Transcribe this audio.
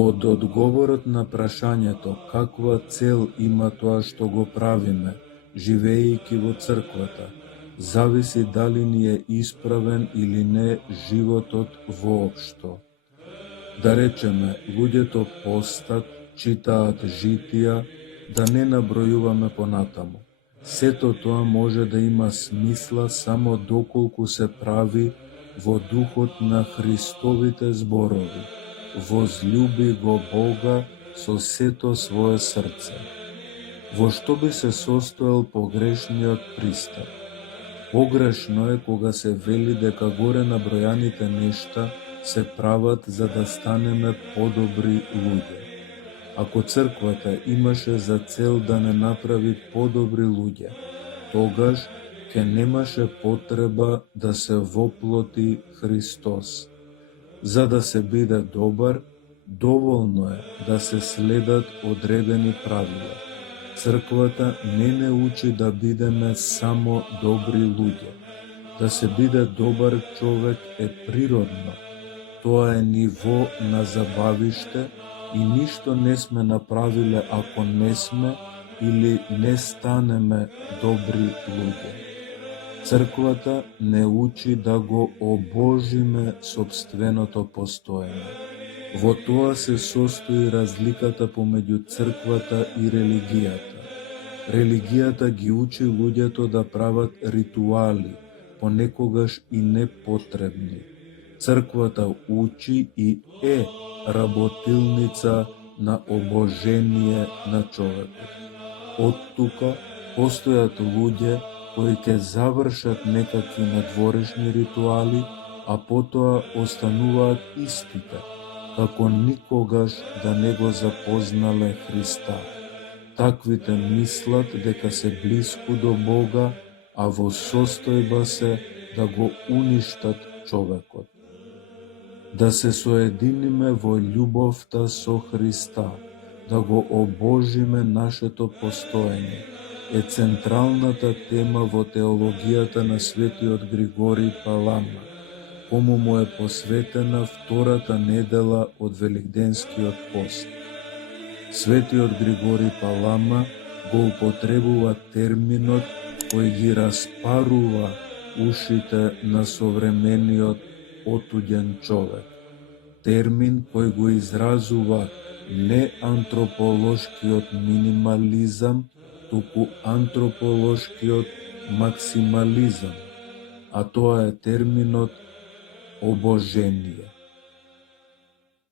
Од одговорот на прашањето каква цел има тоа што го правиме, живеејќи во црквата, зависи дали ни е исправен или не животот воопшто. Да речеме, луѓето постат, читаат житија, да не набројуваме понатаму. Сето тоа може да има смисла само доколку се прави во духот на Христовите зборови. Возлюби го Бога со сето свое срце. Во што би се состоел погрешниот пристап? Погрешно е кога се вели дека горе набројаните нешта се прават за да станеме подобри луѓе. Ако црквата имаше за цел да не направи подобри луѓе, тогаш ќе немаше потреба да се воплоти Христос. За да се биде добар, доволно е да се следат одредени правила. Црквата не учи да бидеме само добри луѓе. Да се биде добар човек е природно. Тоа е ниво на забавиште и ништо не сме направиле ако не сме или не станеме добри луѓе. Црквата не учи да го обожиме собственото постоење. Во тоа се состои разликата помеѓу црквата и религијата. Религијата ги учи луѓето да прават ритуали, понекогаш и непотребни. Црквата учи и е работилница на обожение на човекот. Од тука постојат луѓе кои ќе завршат некакви надворешни ритуали, а потоа остануваат истите, како никогаш да не го запознале Христа. Таквите мислат дека се блиску до Бога, а во состојба се да го уништат човекот. Да се соединиме во љубовта со Христа, да го обожиме нашето постоење, е централната тема во теологијата на светиот Григорий Палама, кому му е посветена втората недела од Великденскиот пост. Светиот Григорий Палама го употребува терминот кој ги распарува ушите на современиот отуѓен човек. Термин кој го изразува не антрополошкиот минимализам, туку антрополошкиот максимализам, а тоа е терминот обожение.